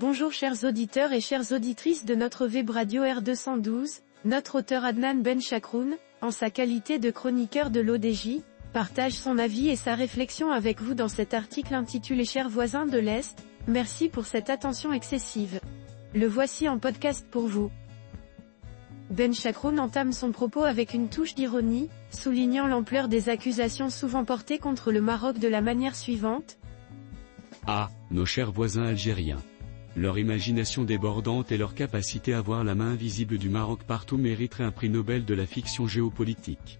Bonjour chers auditeurs et chères auditrices de notre web radio R212, notre auteur Adnan Ben Chakroun, en sa qualité de chroniqueur de l'ODJ, partage son avis et sa réflexion avec vous dans cet article intitulé Chers voisins de l'Est, merci pour cette attention excessive. Le voici en podcast pour vous. Ben Chakroun entame son propos avec une touche d'ironie, soulignant l'ampleur des accusations souvent portées contre le Maroc de la manière suivante. Ah, nos chers voisins algériens. Leur imagination débordante et leur capacité à voir la main invisible du Maroc partout mériteraient un prix Nobel de la fiction géopolitique.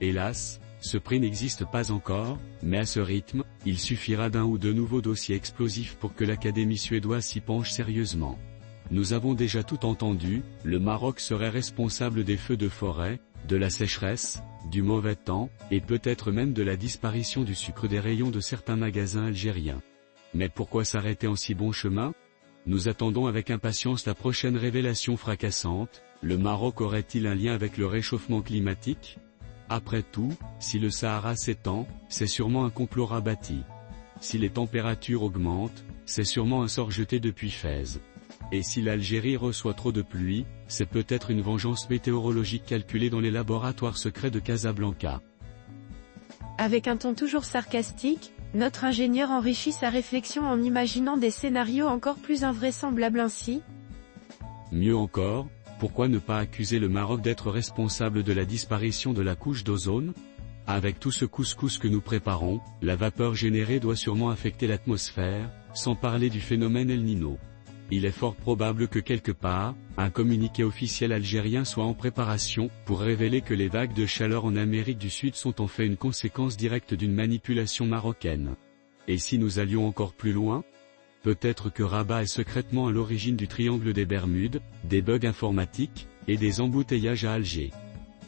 Hélas, ce prix n'existe pas encore, mais à ce rythme, il suffira d'un ou deux nouveaux dossiers explosifs pour que l'Académie suédoise s'y penche sérieusement. Nous avons déjà tout entendu, le Maroc serait responsable des feux de forêt, de la sécheresse, du mauvais temps, et peut-être même de la disparition du sucre des rayons de certains magasins algériens. Mais pourquoi s'arrêter en si bon chemin ? Nous attendons avec impatience la prochaine révélation fracassante. Le Maroc aurait-il un lien avec le réchauffement climatique ? Après tout, si le Sahara s'étend, c'est sûrement un complot rabattu. Si les températures augmentent, c'est sûrement un sort jeté depuis Fès. Et si l'Algérie reçoit trop de pluie, c'est peut-être une vengeance météorologique calculée dans les laboratoires secrets de Casablanca. Avec un ton toujours sarcastique, notre ingénieur enrichit sa réflexion en imaginant des scénarios encore plus invraisemblables ainsi. Mieux encore, pourquoi ne pas accuser le Maroc d'être responsable de la disparition de la couche d'ozone ? Avec tout ce couscous que nous préparons, la vapeur générée doit sûrement affecter l'atmosphère, sans parler du phénomène El Niño. Il est fort probable que quelque part, un communiqué officiel algérien soit en préparation, pour révéler que les vagues de chaleur en Amérique du Sud sont en fait une conséquence directe d'une manipulation marocaine. Et si nous allions encore plus loin ? Peut-être que Rabat est secrètement à l'origine du triangle des Bermudes, des bugs informatiques, et des embouteillages à Alger.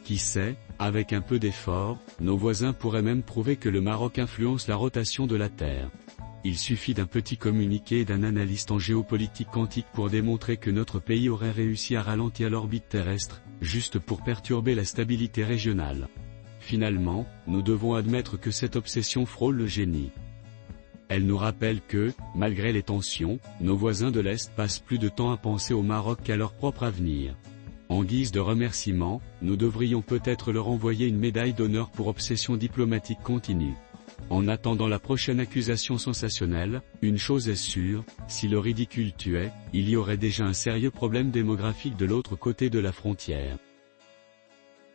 Qui sait, avec un peu d'effort, nos voisins pourraient même prouver que le Maroc influence la rotation de la Terre. Il suffit d'un petit communiqué et d'un analyste en géopolitique quantique pour démontrer que notre pays aurait réussi à ralentir l'orbite terrestre, juste pour perturber la stabilité régionale. Finalement, nous devons admettre que cette obsession frôle le génie. Elle nous rappelle que, malgré les tensions, nos voisins de l'Est passent plus de temps à penser au Maroc qu'à leur propre avenir. En guise de remerciement, nous devrions peut-être leur envoyer une médaille d'honneur pour obsession diplomatique continue. En attendant la prochaine accusation sensationnelle, une chose est sûre, si le ridicule tuait, il y aurait déjà un sérieux problème démographique de l'autre côté de la frontière.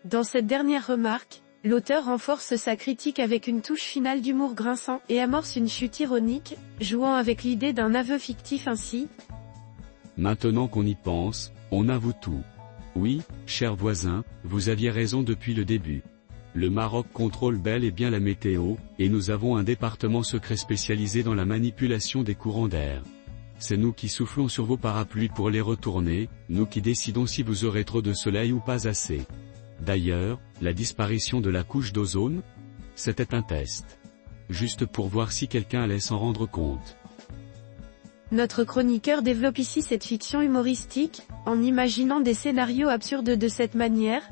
Dans cette dernière remarque, l'auteur renforce sa critique avec une touche finale d'humour grinçant et amorce une chute ironique, jouant avec l'idée d'un aveu fictif ainsi. Maintenant qu'on y pense, on avoue tout. Oui, chers voisins, vous aviez raison depuis le début. Le Maroc contrôle bel et bien la météo, et nous avons un département secret spécialisé dans la manipulation des courants d'air. C'est nous qui soufflons sur vos parapluies pour les retourner, nous qui décidons si vous aurez trop de soleil ou pas assez. D'ailleurs, la disparition de la couche d'ozone ? C'était un test. Juste pour voir si quelqu'un allait s'en rendre compte. Notre chroniqueur développe ici cette fiction humoristique, en imaginant des scénarios absurdes de cette manière.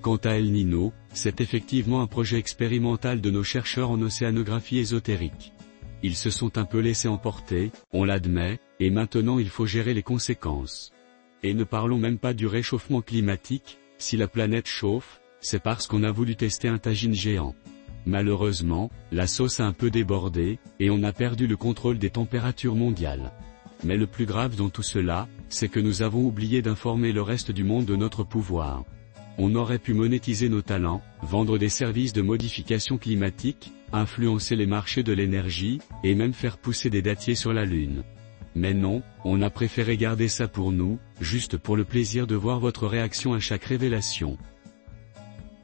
Quant à El Niño, c'est effectivement un projet expérimental de nos chercheurs en océanographie ésotérique. Ils se sont un peu laissés emporter, on l'admet, et maintenant il faut gérer les conséquences. Et ne parlons même pas du réchauffement climatique, si la planète chauffe, c'est parce qu'on a voulu tester un tagine géant. Malheureusement, la sauce a un peu débordé, et on a perdu le contrôle des températures mondiales. Mais le plus grave dans tout cela, c'est que nous avons oublié d'informer le reste du monde de notre pouvoir. On aurait pu monétiser nos talents, vendre des services de modification climatique, influencer les marchés de l'énergie, et même faire pousser des dattiers sur la Lune. Mais non, on a préféré garder ça pour nous, juste pour le plaisir de voir votre réaction à chaque révélation.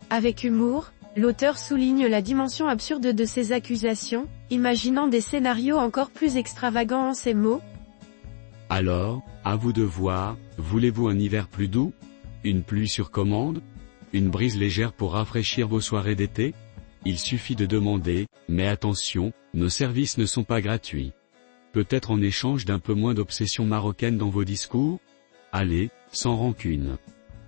Avec humour, l'auteur souligne la dimension absurde de ces accusations, imaginant des scénarios encore plus extravagants en ces mots. Alors, à vous de voir, voulez-vous un hiver plus doux ? Une pluie sur commande ? Une brise légère pour rafraîchir vos soirées d'été ? Il suffit de demander, mais attention, nos services ne sont pas gratuits. Peut-être en échange d'un peu moins d'obsession marocaine dans vos discours ? Allez, sans rancune.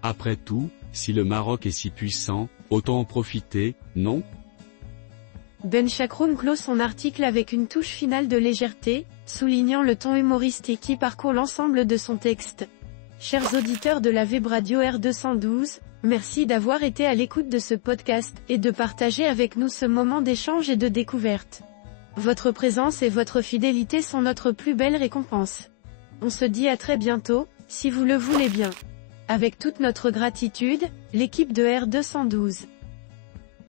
Après tout, si le Maroc est si puissant, autant en profiter, non ? Ben Chakroun clôt son article avec une touche finale de légèreté, soulignant le ton humoristique qui parcourt l'ensemble de son texte. Chers auditeurs de la Web Radio R212, merci d'avoir été à l'écoute de ce podcast, et de partager avec nous ce moment d'échange et de découverte. Votre présence et votre fidélité sont notre plus belle récompense. On se dit à très bientôt, si vous le voulez bien. Avec toute notre gratitude, l'équipe de R212.